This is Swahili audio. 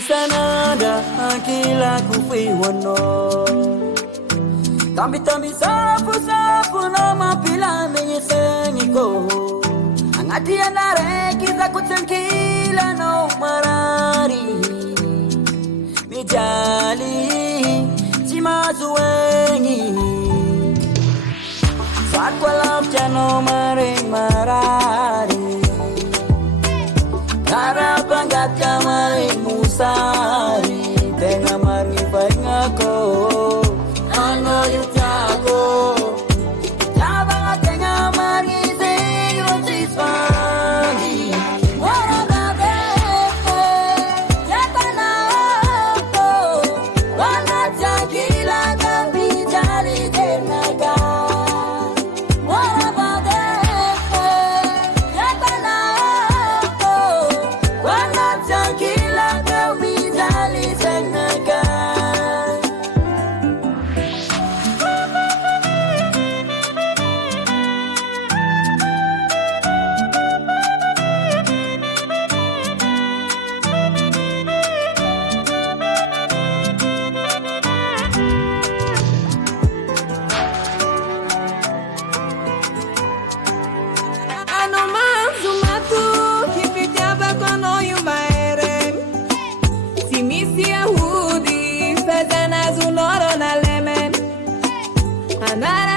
Sanada akila kufi wano tambi safu no mapila menye senyiko angati anare kiza kutankila no marari mijali chimazuenyi sakwa lafcha no marari Karabanga kamari musari Tenga mari faringako Ano yutako Jabanga tenga mari zeyo tisfani Waragade Yatana ako Wana chakila kambi jali tenaga Nada